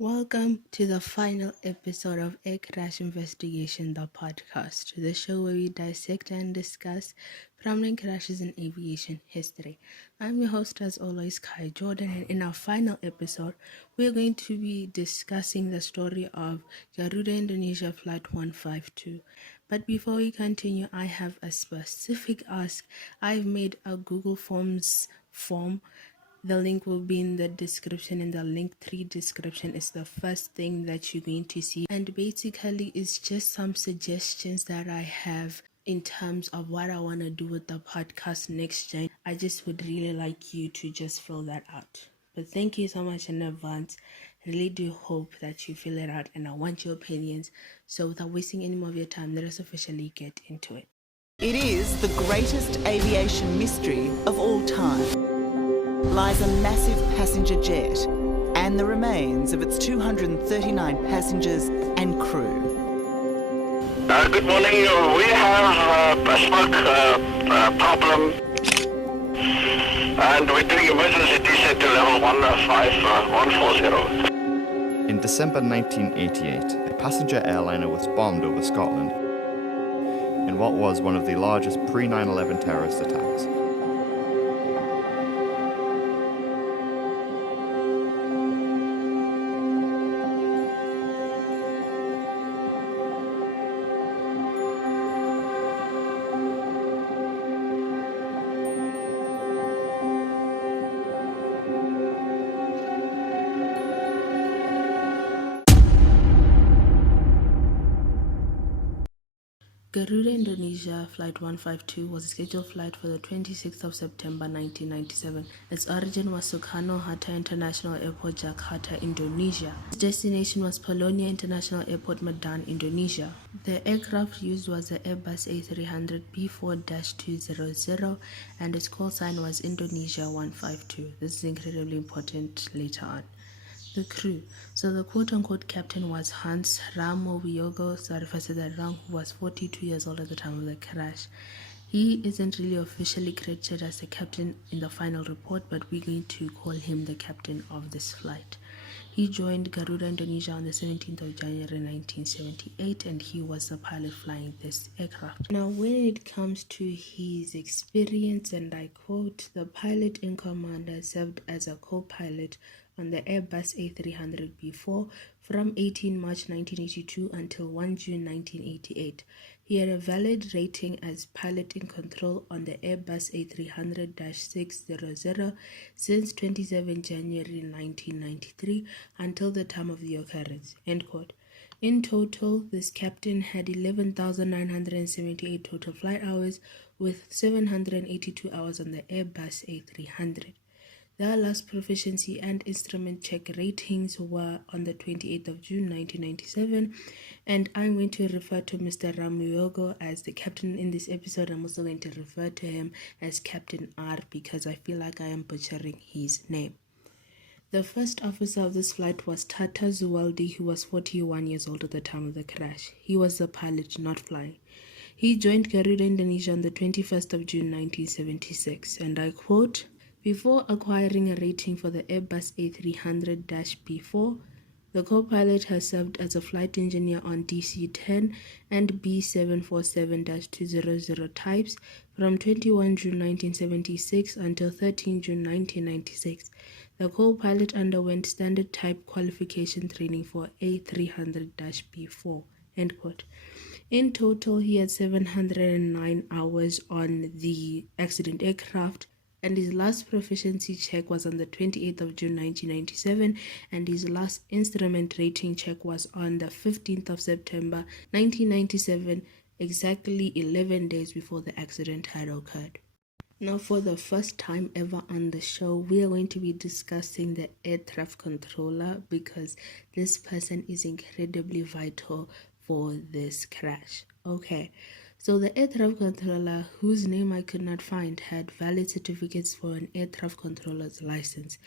Welcome to the final episode of Air Crash Investigation, the podcast, the show where we dissect and discuss prominent crashes in aviation history. I'm your host, as always, Kai Jordan, and in our final episode, we're going to be discussing the story of Garuda Indonesia Flight 152. But before we continue, I have a specific ask. I've made a Google Forms form. The link will be in the description, and the link 3 description is the first thing that you're going to see. And basically, it's just some suggestions that I have in terms of what I want to do with the podcast next gen. I just would really like you to just fill that out. But thank you so much in advance. I really do hope that you fill it out, and I want your opinions. So without wasting any more of your time, let us officially get into it. It is the greatest aviation mystery of all time. Lies a massive passenger jet and the remains of its 239 passengers and crew. Good morning. We have a smoke problem, and we're doing emergency dissect to level 15140. In December 1988, a passenger airliner was bombed over Scotland in what was one of the largest pre-9/11 terrorist attacks. Garuda Indonesia Flight 152 was a scheduled flight for the 26th of September 1997. Its origin was Soekarno-Hatta International Airport, Jakarta, Indonesia. Its destination was Polonia International Airport, Medan, Indonesia. The aircraft used was the Airbus A300 B4-200, and its call sign was Indonesia 152. This is incredibly important later on. The crew. So the quote-unquote captain was Hans Ramo Wiogo, sorry if I said that wrong, who was 42 years old at the time of the crash. He isn't really officially credited as the captain in the final report, but we're going to call him the captain of this flight. He joined Garuda Indonesia on the 17th of January 1978, and he was the pilot flying this aircraft. Now, when it comes to his experience, and I quote, the pilot in command served as a co-pilot on the Airbus A300B4 from 18 March 1982 until 1 June 1988. He had a valid rating as pilot in control on the Airbus A300-600 since 27 January 1993 until the time of the occurrence. End quote. In total, this captain had 11,978 total flight hours, with 782 hours on the Airbus A300. Their last proficiency and instrument check ratings were on the 28th of June 1997, and I'm going to refer to Mr. Ramuyogo as the captain in this episode. I'm also going to refer to him as Captain R because I feel like I am butchering his name. The first officer of this flight was Tata Zuwaldi, who was 41 years old at the time of the crash. He was the pilot, not flying. He joined Garuda Indonesia on the 21st of June 1976, and I quote, "Before acquiring a rating for the Airbus A300-B4, the co-pilot has served as a flight engineer on DC-10 and B747-200 types from 21 June 1976 until 13 June 1996. The co-pilot underwent standard type qualification training for A300-B4. End quote. In total, he had 709 hours on the accident aircraft, and his last proficiency check was on the 28th of June 1997, and his last instrument rating check was on the 15th of September 1997, exactly 11 days before the accident had occurred. Now, for the first time ever on the show, we are going to be discussing the air traffic controller because this person is incredibly vital for this crash. Okay. So the air traffic controller, whose name I could not find, had valid certificates for an air traffic controller's license.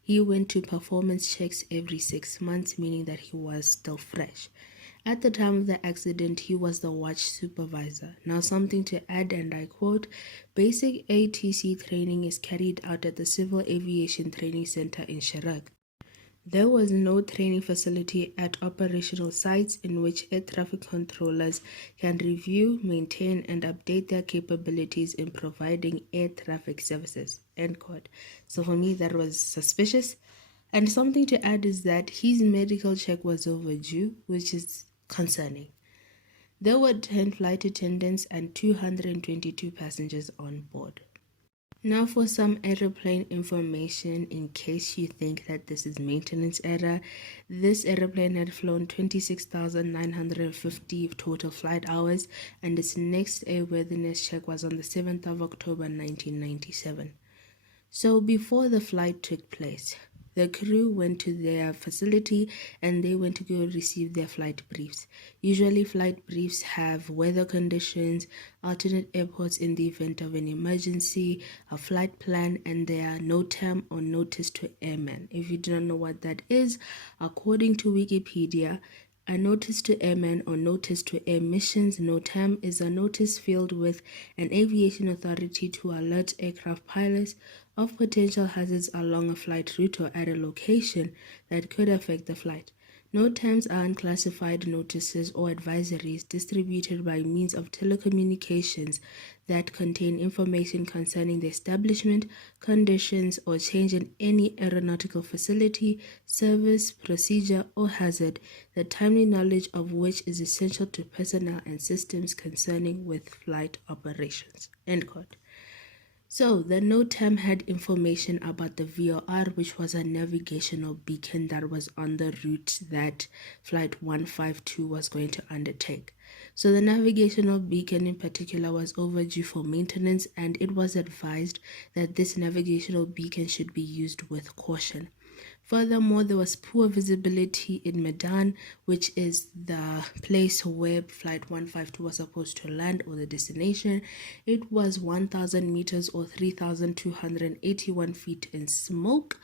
He went to performance checks every 6 months, meaning that he was still fresh. At the time of the accident, he was the watch supervisor. Now, something to add, and I quote, "Basic ATC training is carried out at the Civil Aviation Training Center in Chirac. There was no training facility at operational sites in which air traffic controllers can review, maintain, and update their capabilities in providing air traffic services. End quote. So for me, that was suspicious. And something to add is that his medical check was overdue, which is concerning. There were 10 flight attendants and 222 passengers on board. Now for some aeroplane information in case you think that this is maintenance error. This aeroplane had flown 26,950 total flight hours and its next airworthiness check was on the 7th of October 1997. So before the flight took place, the crew went to their facility and they went to go receive their flight briefs. Usually flight briefs have weather conditions, alternate airports in the event of an emergency, a flight plan, and their NOTAM or notice to airmen. If you do not know what that is, according to Wikipedia, a notice to airmen or notice to air missions (NOTAM) is a notice filed with an aviation authority to alert aircraft pilots of potential hazards along a flight route or at a location that could affect the flight. NOTAMs are unclassified notices or advisories distributed by means of telecommunications that contain information concerning the establishment, conditions, or change in any aeronautical facility, service, procedure, or hazard, the timely knowledge of which is essential to personnel and systems concerning with flight operations. End quote. So, the NOTAM had information about the VOR, which was a navigational beacon that was on the route that Flight 152 was going to undertake. So, the navigational beacon in particular was overdue for maintenance, and it was advised that this navigational beacon should be used with caution. Furthermore, there was poor visibility in Medan, which is the place where Flight 152 was supposed to land or the destination. It was 1,000 meters or 3,281 feet in smoke,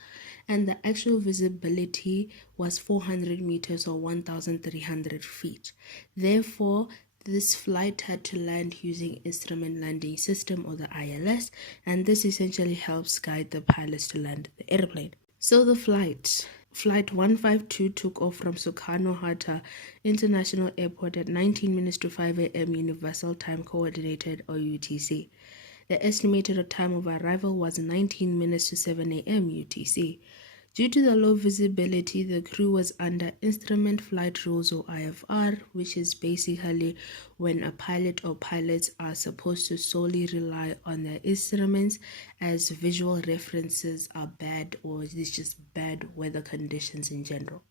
and the actual visibility was 400 meters or 1,300 feet. Therefore, this flight had to land using Instrument Landing System or the ILS, and this essentially helps guide the pilots to land the airplane. So the Flight 152 took off from Sukarno-Hatta International Airport at 19 minutes to 5 a.m. Universal Time Coordinated or UTC. The estimated time of arrival was 19 minutes to 7 a.m. UTC. Due to the low visibility, the crew was under Instrument Flight Rules or IFR, which is basically when a pilot or pilots are supposed to solely rely on their instruments as visual references are bad or it's just bad weather conditions in general.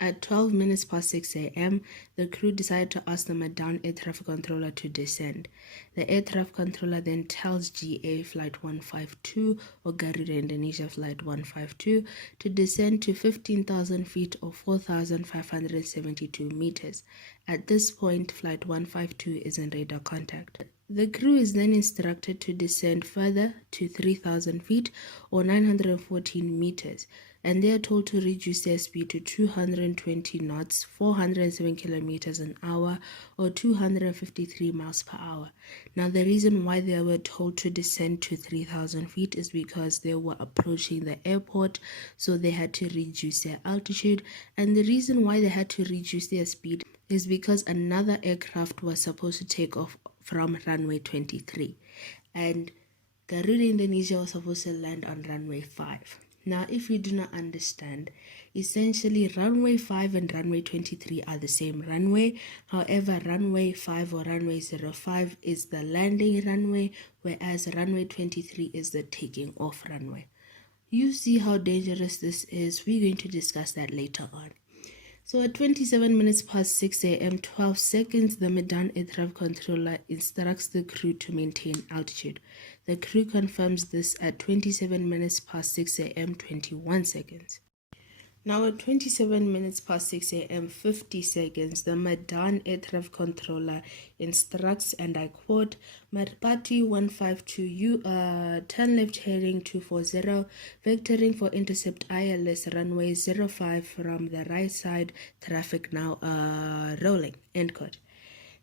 At 12 minutes past 6 a.m., the crew decided to ask the Medan air traffic controller to descend. The air traffic controller then tells GA Flight 152 or Garuda Indonesia Flight 152 to descend to 15,000 feet or 4,572 meters. At this point, Flight 152 is in radar contact. The crew is then instructed to descend further to 3,000 feet or 914 meters, and they are told to reduce their speed to 220 knots, 407 kilometers an hour, or 253 miles per hour. Now, the reason why they were told to descend to 3,000 feet is because they were approaching the airport, so they had to reduce their altitude. And the reason why they had to reduce their speed is because another aircraft was supposed to take off from runway 23, and Garuda Indonesia was supposed to land on runway 5. Now, if you do not understand, essentially runway 5 and runway 23 are the same runway. However, runway 5 or runway 05 is the landing runway, whereas runway 23 is the taking off runway. You see how dangerous this is. We're going to discuss that later on. So at 27 minutes past 6 a.m., 12 seconds, the Medan air traffic controller instructs the crew to maintain altitude. The crew confirms this at 27 minutes past 6 a.m., 21 seconds. Now at 27 minutes past 6 a.m., 50 seconds, the Medan air traffic controller instructs, and I quote, Maripati 152, you turn left heading 240, vectoring for intercept ILS runway 05 from the right side, traffic now rolling, end quote.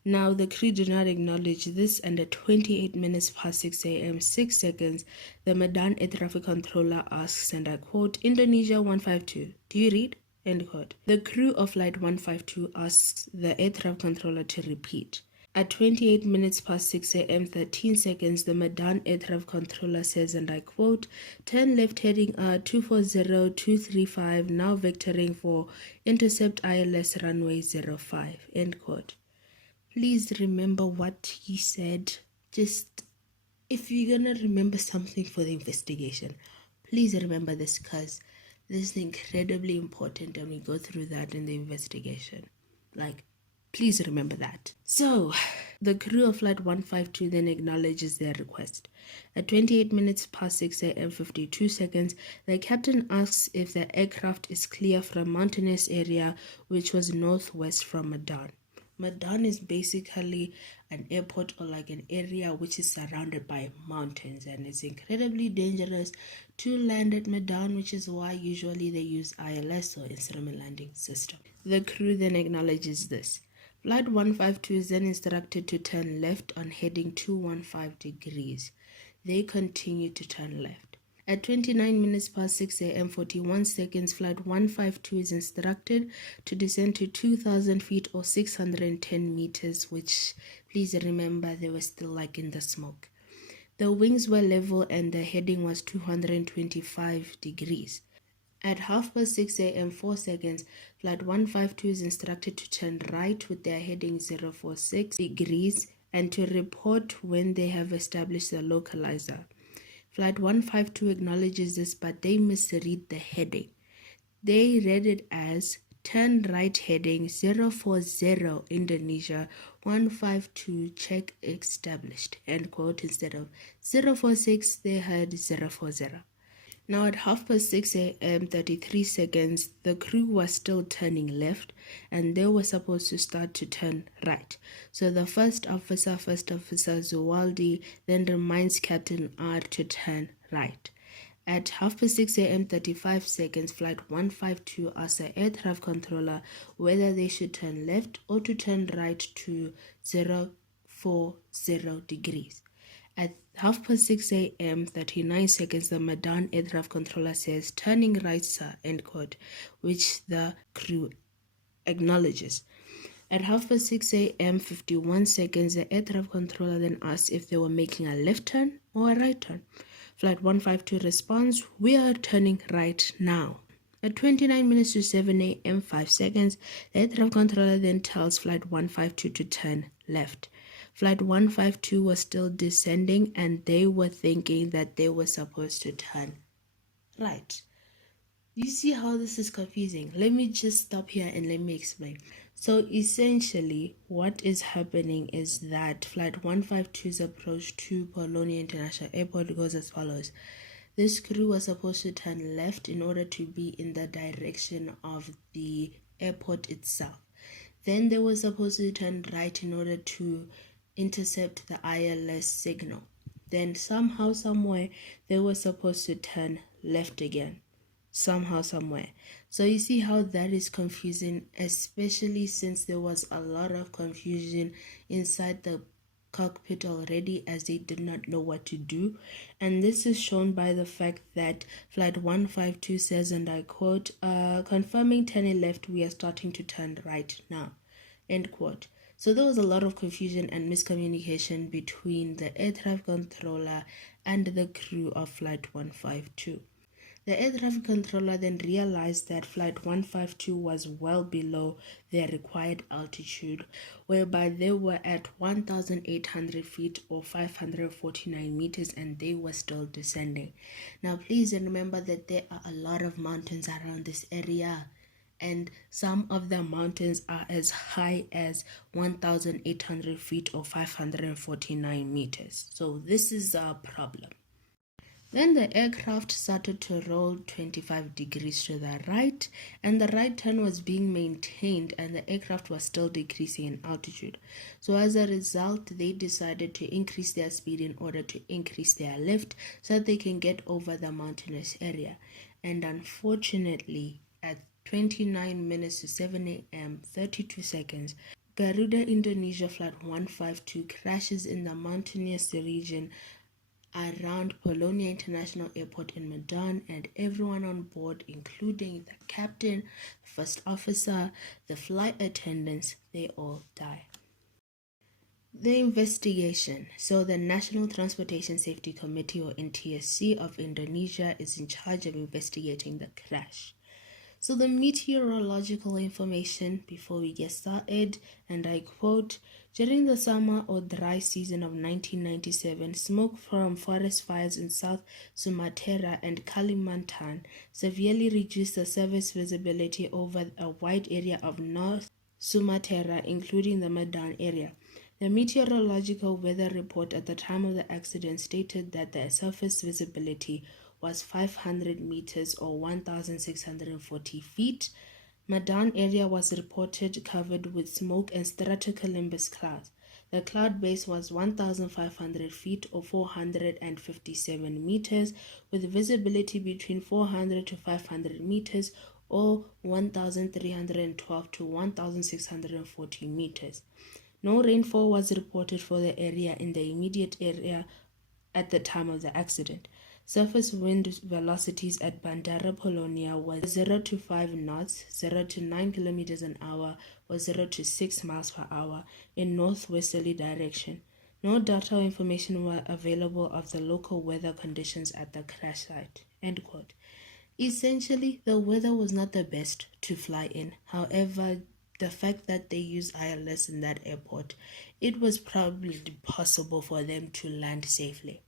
Now, the crew did not acknowledge this, and at 28 minutes past 6 a.m. 6 seconds, the Medan air traffic controller asks, and I quote, Indonesia 152, do you read? End quote. The crew of Flight 152 asks the air traffic controller to repeat. At 28 minutes past 6 a.m. 13 seconds, the Medan air traffic controller says, and I quote, turn left heading 240235, now vectoring for intercept ILS runway 05, end quote. Please remember what he said. Just, if you're gonna remember something for the investigation, please remember this, because this is incredibly important and we go through that in the investigation. Please remember that. So, the crew of Flight 152 then acknowledges their request. At 28 minutes past 6 a.m. 52 seconds, the captain asks if the aircraft is clear from mountainous area, which was northwest from Medan. Medan is basically an airport or an area which is surrounded by mountains, and it's incredibly dangerous to land at Medan, which is why usually they use ILS or instrument landing system. The crew then acknowledges this. Flight 152 is then instructed to turn left on heading 215 degrees. They continue to turn left. At 29 minutes past 6 a.m. 41 seconds, Flight 152 is instructed to descend to 2,000 feet or 610 meters, which, please remember, they were still in the smoke. The wings were level and the heading was 225 degrees. At 6:30 a.m. 4 seconds, Flight 152 is instructed to turn right with their heading 046 degrees and to report when they have established the localizer. Flight 152 acknowledges this, but they misread the heading. They read it as turn right heading 040 Indonesia 152 check established, end quote. Instead of 046, they heard 040. Now at 6:30 a.m. 33 seconds, the crew was still turning left and they were supposed to start to turn right. So the first officer Zuwaldi, then reminds Captain R to turn right. At 6:30 a.m. 35 seconds, Flight 152 asks the air traffic controller whether they should turn left or to turn right to 040 degrees. At 6:30 a.m. 39 seconds, the Medan air traffic controller says, turning right, sir, end quote, which the crew acknowledges. At 6:30 a.m. 51 seconds, the air traffic controller then asks if they were making a left turn or a right turn. Flight 152 responds, we are turning right now. At 29 minutes to 7 a.m. 5 seconds, the air traffic controller then tells Flight 152 to turn left. Flight 152 was still descending and they were thinking that they were supposed to turn right. You see how this is confusing? Let me just stop here and let me explain. So essentially what is happening is that Flight 152's approach to Polonia International Airport goes as follows. This crew was supposed to turn left in order to be in the direction of the airport itself. Then they were supposed to turn right in order to intercept the ILS signal. Then somehow, somewhere, they were supposed to turn left again. Somehow, somewhere. So you see how that is confusing, especially since there was a lot of confusion inside the cockpit already, as they did not know what to do. And this is shown by the fact that Flight 152 says, and I quote, confirming turning left, we are starting to turn right now, end quote. So there was a lot of confusion and miscommunication between the air traffic controller and the crew of Flight 152. The air traffic controller then realized that Flight 152 was well below their required altitude, whereby they were at 1,800 feet or 549 meters and they were still descending. Now please remember that there are a lot of mountains around this area, and some of the mountains are as high as 1,800 feet or 549 meters. So this is a problem. Then the aircraft started to roll 25 degrees to the right, and the right turn was being maintained and the aircraft was still decreasing in altitude. So as a result, they decided to increase their speed in order to increase their lift so that they can get over the mountainous area. And unfortunately, at 29 minutes to 7 a.m. 32 seconds, Garuda Indonesia Flight 152 crashes in the mountainous region around Polonia International Airport in Medan, and everyone on board, including the captain, first officer, the flight attendants, they all die. The investigation. So the National Transportation Safety Committee, or NTSC, of Indonesia is in charge of investigating the crash. So the meteorological information before we get started, and I quote, during the summer or dry season of 1997, smoke from forest fires in South Sumatra and Kalimantan severely reduced the service visibility over a wide area of North Sumatra, including the Medan area. The meteorological weather report at the time of the accident stated that the surface visibility was 500 meters or 1,640 feet. Medan area was reported covered with smoke and stratocumulus clouds. The cloud base was 1,500 feet or 457 meters, with visibility between 400 to 500 meters or 1,312 to 1,640 meters. No rainfall was reported for the area in the immediate area at the time of the accident. Surface wind velocities at Bandara Polonia were 0 to 5 knots, 0 to 9 kilometers an hour, or 0 to 6 miles per hour in northwesterly direction. No data or information were available of the local weather conditions at the crash site. End quote. Essentially, the weather was not the best to fly in. However, the fact that they used ILS in that airport, it was probably possible for them to land safely.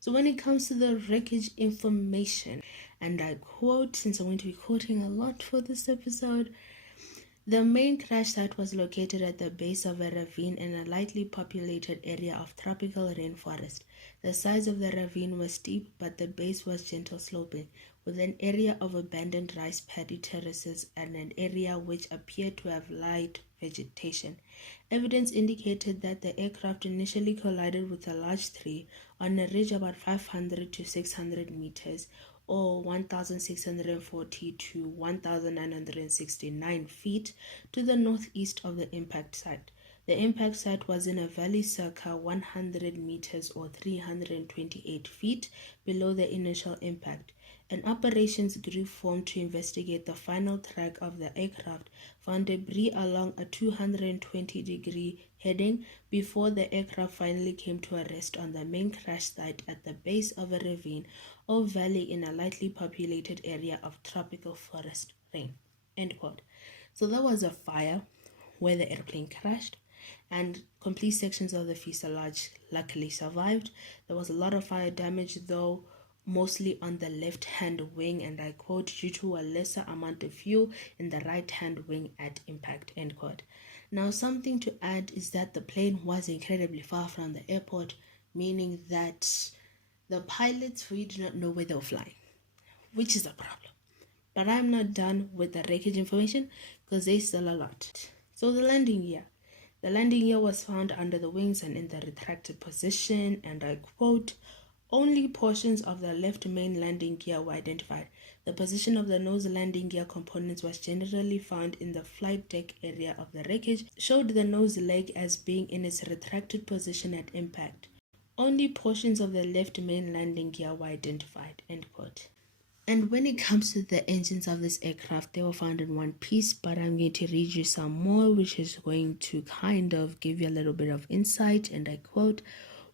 So when it comes to the wreckage information, and I quote, since I'm going to be quoting a lot for this episode, the main crash site was located at the base of a ravine in a lightly populated area of tropical rainforest. The sides of the ravine were steep, but the base was gentle sloping, with an area of abandoned rice paddy terraces and an area which appeared to have light vegetation. Evidence indicated that the aircraft initially collided with a large tree on a ridge about 500 to 600 meters or 1,640 to 1,969 feet to the northeast of the impact site. The impact site was in a valley circa 100 meters or 328 feet below the initial impact. An operations group formed to investigate the final track of the aircraft found debris along a 220-degree heading before the aircraft finally came to a rest on the main crash site at the base of a ravine or valley in a lightly populated area of tropical forest rain. End quote. So there was a fire where the airplane crashed, and complete sections of the fuselage luckily survived. There was a lot of fire damage, though, mostly on the left-hand wing, and I quote, due to a lesser amount of fuel in the right-hand wing at impact, end quote. Now, something to add is that the plane was incredibly far from the airport, meaning that the pilots really did not know where they were flying, which is a problem. But I'm not done with the wreckage information because there's still a lot. So the landing gear. The landing gear was found under the wings and in the retracted position, and I quote, only portions of the left main landing gear were identified. The position of the nose landing gear components was generally found in the flight deck area of the wreckage, showed the nose leg as being in its retracted position at impact. Only portions of the left main landing gear were identified, end quote. And when it comes to the engines of this aircraft, they were found in one piece, but I'm going to read you some more, which is going to kind of give you a little bit of insight, and I quote,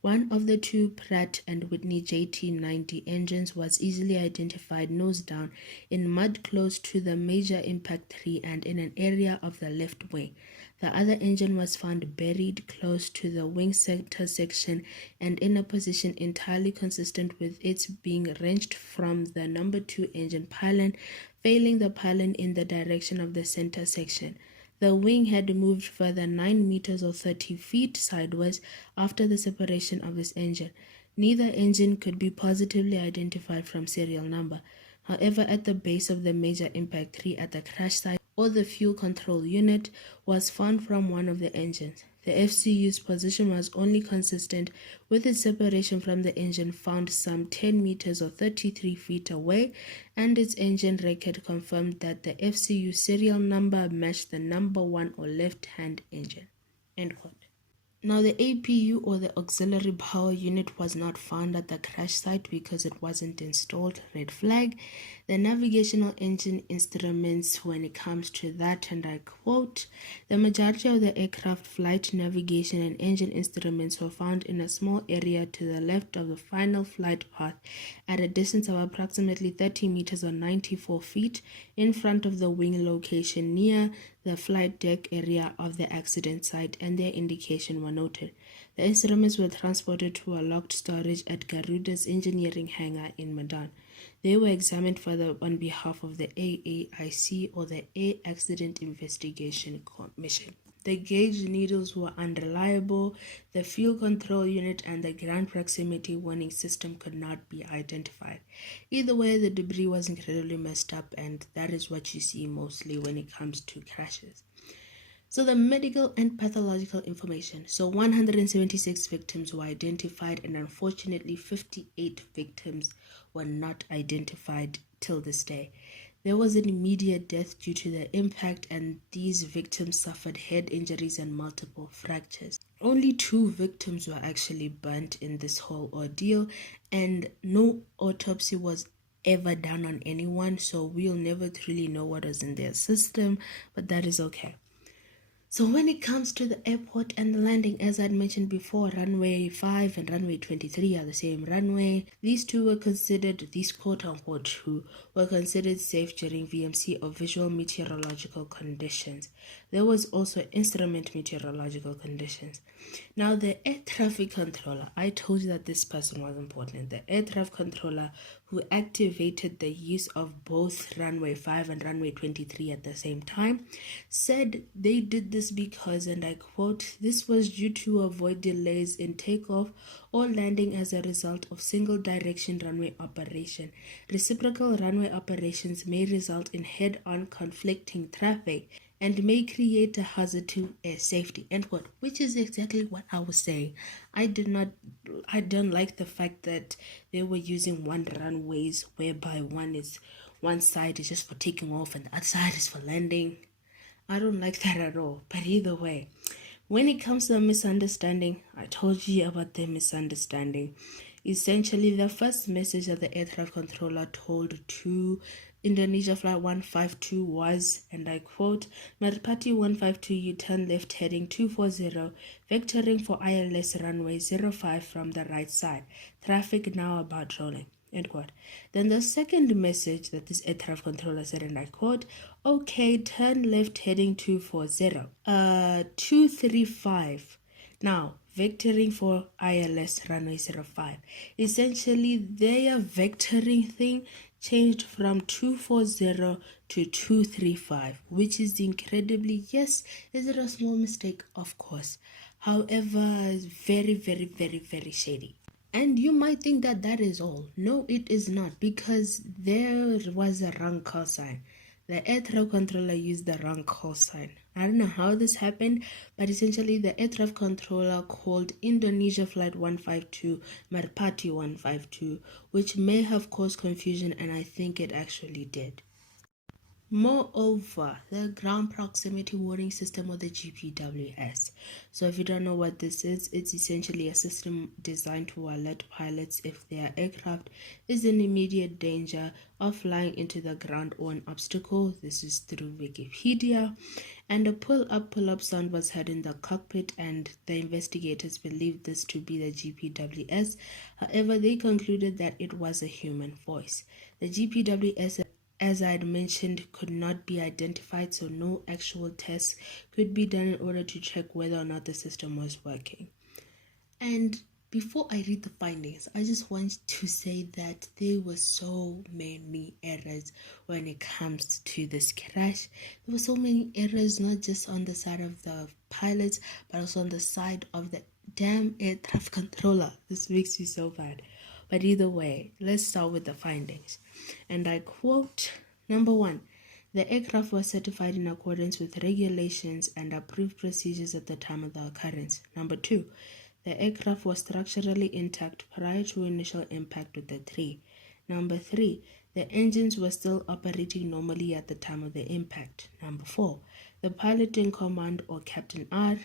one of the two Pratt & Whitney JT90 engines was easily identified nose down in mud close to the major impact tree and in an area of the left wing. The other engine was found buried close to the wing center section and in a position entirely consistent with its being wrenched from the number 2 engine pylon, failing the pylon in the direction of the center section. The wing had moved further 9 meters or 30 feet sideways after the separation of this engine. Neither engine could be positively identified from serial number. However, at the base of the major impact tree at the crash site, or the fuel control unit, was found from one of the engines. The FCU's position was only consistent with its separation from the engine found some 10 meters or 33 feet away, and its engine record confirmed that the FCU serial number matched the number 1 or left-hand engine. End quote. Now, the APU, or the auxiliary power unit, was not found at the crash site because it wasn't installed. Red flag. The navigational engine instruments, when it comes to that, and I quote, the majority of the aircraft flight navigation and engine instruments were found in a small area to the left of the final flight path at a distance of approximately 30 meters or 94 feet in front of the wing location near the flight deck area of the accident site, and their indication were noted. The instruments were transported to a locked storage at Garuda's engineering hangar in Medan. They were examined further on behalf of the AAIC, or the Air Accident Investigation Commission. The gauge needles were unreliable, the fuel control unit and the ground proximity warning system could not be identified. Either way, the debris was incredibly messed up, and that is what you see mostly when it comes to crashes. So the medical and pathological information. So 176 victims were identified, and unfortunately 58 victims were not identified till this day. There was an immediate death due to the impact, and these victims suffered head injuries and multiple fractures. Only 2 victims were actually burnt in this whole ordeal, and no autopsy was ever done on anyone, so we'll never truly know what was in their system, but that is okay. So when it comes to the airport and the landing, as I'd mentioned before, runway 5 and runway 23 are the same runway. These quote-unquote two, were considered safe during VMC or visual meteorological conditions. There was also instrument meteorological conditions. Now, the air traffic controller, I told you that this person was important. The air traffic controller who activated the use of both runway 5 and runway 23 at the same time, said they did this because, and I quote, this was due to avoid delays in takeoff or landing as a result of single direction runway operation. Reciprocal runway operations may result in head-on conflicting traffic and may create a hazard to air safety, end quote, which is exactly what I was saying. I don't like the fact that they were using one runways whereby one side is just for taking off and the other side is for landing. I don't like that at all. But either way, when it comes to a misunderstanding, I told you about the misunderstanding. Essentially, the first message that the air traffic controller told to Indonesia Flight 152 was, and I quote, Merpati 152, you turn left heading 240, vectoring for ILS runway 05 from the right side. Traffic now about rolling, end quote. Then the second message that this air traffic controller said, and I quote, okay, turn left heading 240, 235. Now, vectoring for ILS runway 05. Essentially, their vectoring thing changed from 240 to 235, which is incredibly, yes, is it a small mistake? Of course. However, very, very, very, very shady. And you might think that that is all. No, it is not, because there was a wrong call sign. The air traffic controller used the wrong call sign. I don't know how this happened, but essentially the air traffic controller called Indonesia Flight 152 Merpati 152, which may have caused confusion, and I think it actually did. Moreover, the ground proximity warning system, or the GPWS. So if you don't know what this is, it's essentially a system designed to alert pilots if their aircraft is in immediate danger of flying into the ground or an obstacle. This is through Wikipedia. And a pull-up sound was heard in the cockpit, and the investigators believed this to be the GPWS. However, they concluded that it was a human voice. The GPWS, as I had mentioned, could not be identified, so no actual tests could be done in order to check whether or not the system was working. And before I read the findings, I just want to say that there were so many errors when it comes to this crash. There were so many errors, not just on the side of the pilots, but also on the side of the damn air traffic controller. This makes me so bad. But either way, let's start with the findings. And I quote, number 1, The aircraft was certified in accordance with regulations and approved procedures at the time of the occurrence. Number 2. The aircraft was structurally intact prior to initial impact with the tree. Number 3. The engines were still operating normally at the time of the impact. Number 4. The pilot in command, or Captain R,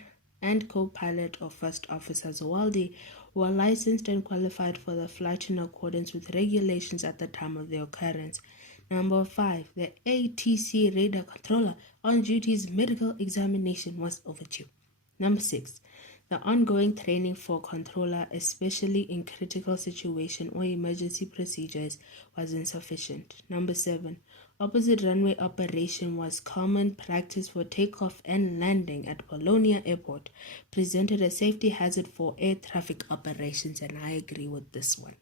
and co-pilot or first officer Zawaldi were licensed and qualified for the flight in accordance with regulations at the time of the occurrence. Number 5. The ATC radar controller on duty's medical examination was overdue. Number 6. The ongoing training for controller, especially in critical situation or emergency procedures, was insufficient. Number 7. Opposite runway operation was common practice for takeoff and landing at Bologna Airport, presented a safety hazard for air traffic operations, and I agree with this one.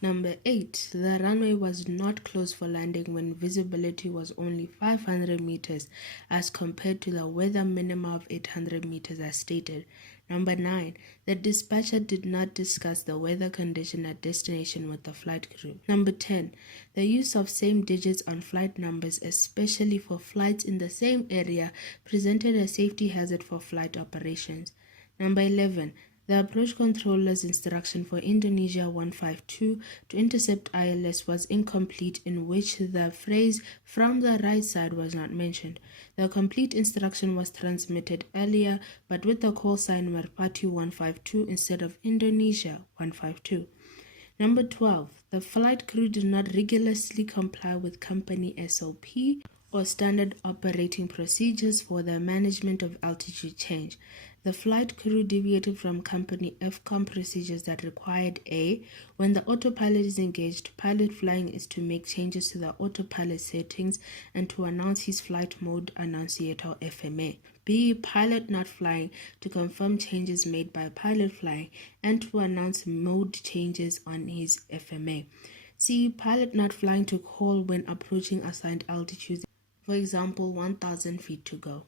Number 8. The runway was not closed for landing when visibility was only 500 meters as compared to the weather minimum of 800 meters as stated. Number 9. The dispatcher did not discuss the weather condition at destination with the flight crew. Number 10. The use of same digits on flight numbers, especially for flights in the same area, presented a safety hazard for flight operations. Number 11. The approach controller's instruction for Indonesia 152 to intercept ILS was incomplete, in which the phrase "from the right side" was not mentioned. The complete instruction was transmitted earlier, but with the call sign Merpati 152 instead of Indonesia 152. Number 12. The flight crew did not rigorously comply with company SOP or standard operating procedures for the management of altitude change. The flight crew deviated from company FCOM procedures that required A. When the autopilot is engaged, pilot flying is to make changes to the autopilot settings and to announce his flight mode annunciator FMA. B. Pilot not flying to confirm changes made by pilot flying and to announce mode changes on his FMA. C. Pilot not flying to call when approaching assigned altitudes, for example 1,000 feet to go.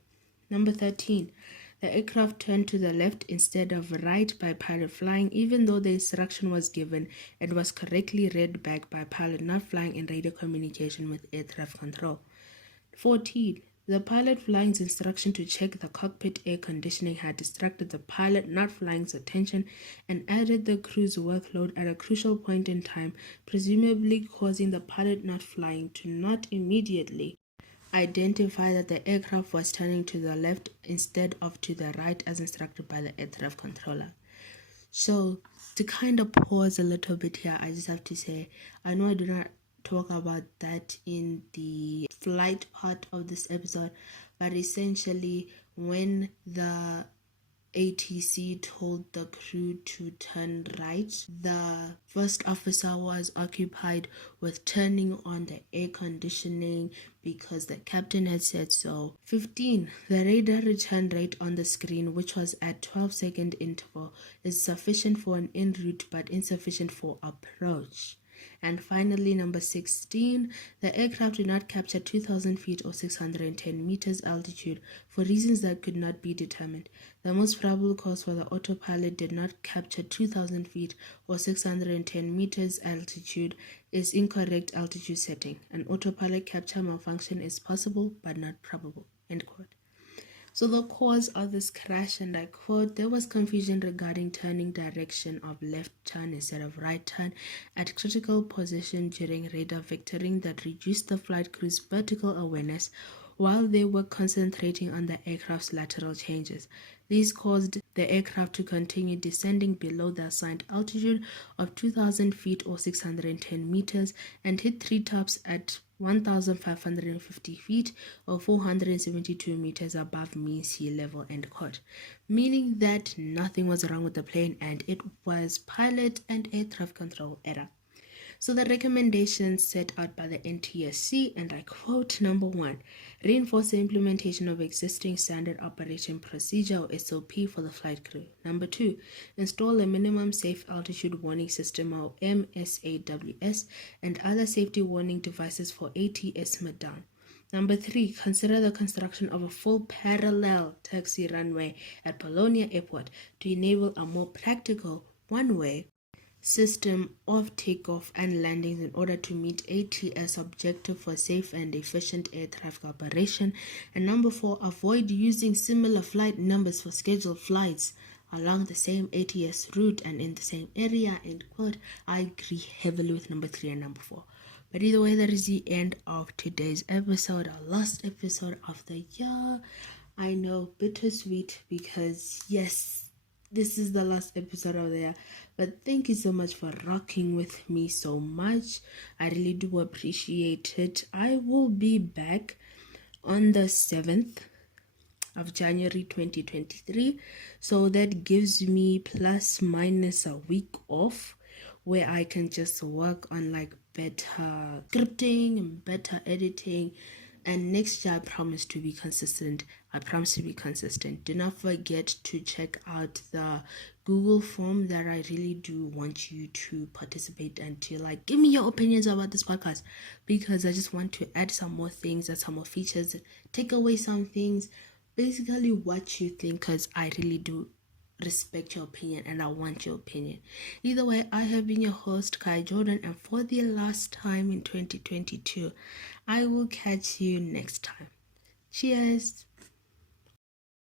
Number 13. The aircraft turned to the left instead of right by pilot flying, even though the instruction was given. It was correctly read back by pilot not flying in radio communication with air traffic control. 14. The pilot flying's instruction to check the cockpit air conditioning had distracted the pilot not flying's attention and added the crew's workload at a crucial point in time, presumably causing the pilot not flying to not immediately identify that the aircraft was turning to the left instead of to the right as instructed by the air traffic controller. So, to kind of pause a little bit here, I just have to say, I know I do not talk about that in the flight part of this episode, but essentially when the ATC told the crew to turn right, the first officer was occupied with turning on the air conditioning because the captain had said so. 15. The radar return rate on the screen, which was at 12-second interval, is sufficient for an en route but insufficient for approach. And finally, number 16, the aircraft did not capture 2,000 feet or 610 meters altitude for reasons that could not be determined. The most probable cause for the autopilot did not capture 2,000 feet or 610 meters altitude is incorrect altitude setting. An autopilot capture malfunction is possible but not probable. End quote. So the cause of this crash, and I quote, there was confusion regarding turning direction of left turn instead of right turn at critical position during radar vectoring that reduced the flight crew's vertical awareness while they were concentrating on the aircraft's lateral changes. These caused the aircraft to continue descending below the assigned altitude of 2,000 feet or 610 meters and hit treetops at 1,550 feet or 472 meters above mean sea level, end quote. Meaning that nothing was wrong with the plane and it was pilot and air traffic control error. So the recommendations set out by the NTSC, and I quote, number 1, reinforce the implementation of existing standard operation procedure or SOP for the flight crew. Number 2, install a minimum safe altitude warning system or MSAWS and other safety warning devices for ATS mid-down. Number 3, consider the construction of a full parallel taxi runway at Bologna Airport to enable a more practical one-way system of takeoff and landings in order to meet ATS objective for safe and efficient air traffic operation. And number 4, avoid using similar flight numbers for scheduled flights along the same ATS route and in the same area, end quote. I agree heavily with number 3 and number 4. But either way, that is the end of today's episode, our last episode of the year. I know, bittersweet, because yes, this is the last episode of the year. But thank you so much for rocking with me so much. I really do appreciate it. I will be back on the 7th of January 2023. So that gives me plus minus a week off where I can just work on like better scripting and better editing. And next year I promise to be consistent. Do not forget to check out the Google form that I really do want you to participate and to like give me your opinions about this podcast, because I just want to add some more things and some more features, take away some things, basically what you think, because I really do respect your opinion and I want your opinion. Either way, I have been your host, Kai Jordan, and for the last time in 2022, I will catch you next time. Cheers.